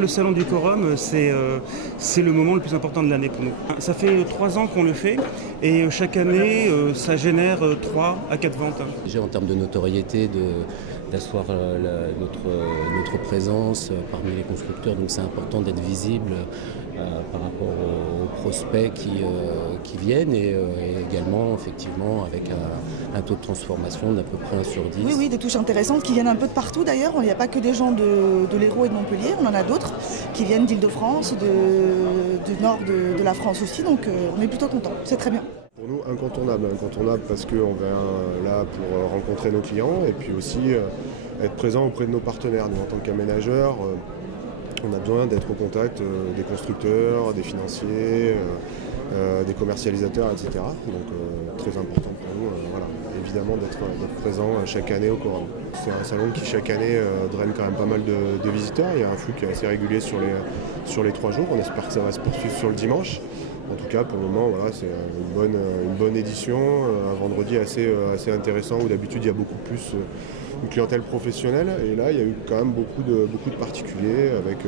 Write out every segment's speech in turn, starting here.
le salon du quorum, c'est le moment le plus important de l'année pour nous. Ça fait 3 ans qu'on le fait et chaque année, ça génère 3 à 4 ventes. Déjà en termes de notoriété, d'asseoir notre présence parmi les constructeurs, donc c'est important d'être visible par rapport aux prospects qui viennent et également effectivement avec un taux de transformation d'à peu près 1 sur 10. Oui, des touches intéressantes qui viennent un peu de partout d'ailleurs. Il n'y a pas que des gens de l'Hérault et de Montpellier, on en a d'autres qui viennent d'Île-de-France, du nord de la France aussi, donc on est plutôt contents, c'est très bien. Pour nous, incontournable parce qu'on vient là pour rencontrer nos clients et puis aussi être présent auprès de nos partenaires. Nous, en tant qu'aménageurs, on a besoin d'être au contact des constructeurs, des financiers, des commercialisateurs, etc. Donc très important pour nous, évidemment d'être présent chaque année au quorum. C'est un salon qui chaque année draine quand même pas mal de visiteurs. Il y a un flux qui est assez régulier sur les 3 jours. On espère que ça va se poursuivre sur le dimanche. En tout cas, pour le moment, c'est une bonne édition, un vendredi assez intéressant où d'habitude il y a beaucoup plus une clientèle professionnelle. Et là, il y a eu quand même beaucoup de particuliers avec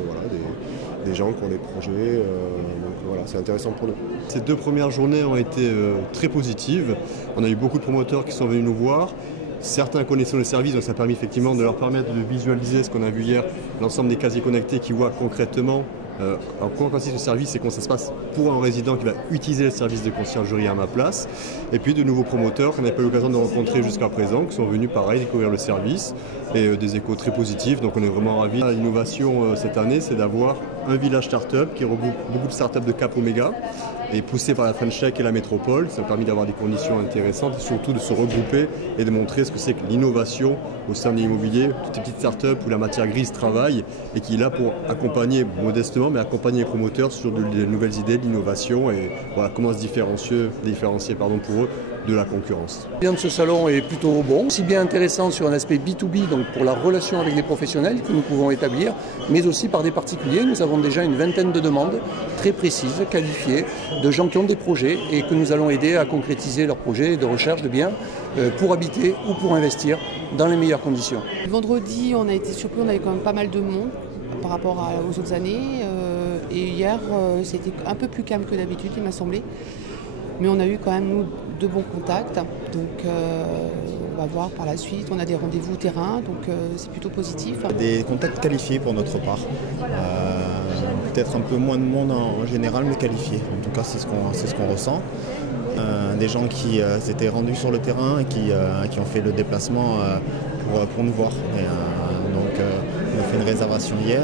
des gens qui ont des projets. Donc c'est intéressant pour nous. Ces 2 premières journées ont été très positives. On a eu beaucoup de promoteurs qui sont venus nous voir. Certains connaissaient le service, donc ça a permis effectivement de leur permettre de visualiser ce qu'on a vu hier, l'ensemble des casiers connectés qui voient concrètement en quoi consiste le service et comment ça se passe pour un résident qui va utiliser le service de conciergerie à ma place. Et puis de nouveaux promoteurs qu'on n'a pas eu l'occasion de rencontrer jusqu'à présent, qui sont venus pareil découvrir le service et des échos très positifs. Donc on est vraiment ravis. L'innovation cette année, c'est d'avoir un village start-up qui regroupe beaucoup de start-up de Cap Omega et poussé par la French Tech et la métropole. Ça a permis d'avoir des conditions intéressantes et surtout de se regrouper et de montrer ce que c'est que l'innovation au sein de l'immobilier, toutes ces petites startups où la matière grise travaille et qui est là pour accompagner modestement, mais accompagner les promoteurs sur de nouvelles idées, de l'innovation et comment se différencier pour eux de la concurrence. Bien de ce salon est plutôt bon, aussi bien intéressant sur un aspect B2B, donc pour la relation avec les professionnels que nous pouvons établir, mais aussi par des particuliers. Nous avons déjà une vingtaine de demandes très précises, qualifiées, de gens qui ont des projets et que nous allons aider à concrétiser leurs projets de recherche de biens pour habiter ou pour investir dans les meilleures conditions. Vendredi, on a été surpris, on avait quand même pas mal de monde par rapport aux autres années. Et hier, c'était un peu plus calme que d'habitude, il m'a semblé. Mais on a eu quand même, nous, de bons contacts. Donc, on va voir par la suite. On a des rendez-vous terrain, donc c'est plutôt positif. Des contacts qualifiés pour notre part. Peut-être un peu moins de monde en général, mais qualifiés. En tout cas, c'est ce qu'on ressent. Des gens qui s'étaient rendus sur le terrain et qui ont fait le déplacement pour nous voir. Donc, on a fait une réservation hier.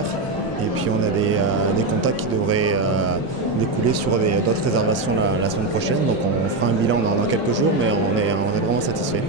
Et puis on a des contacts qui devraient découler sur d'autres réservations la semaine prochaine. Donc on fera un bilan dans quelques jours, mais on est vraiment satisfait.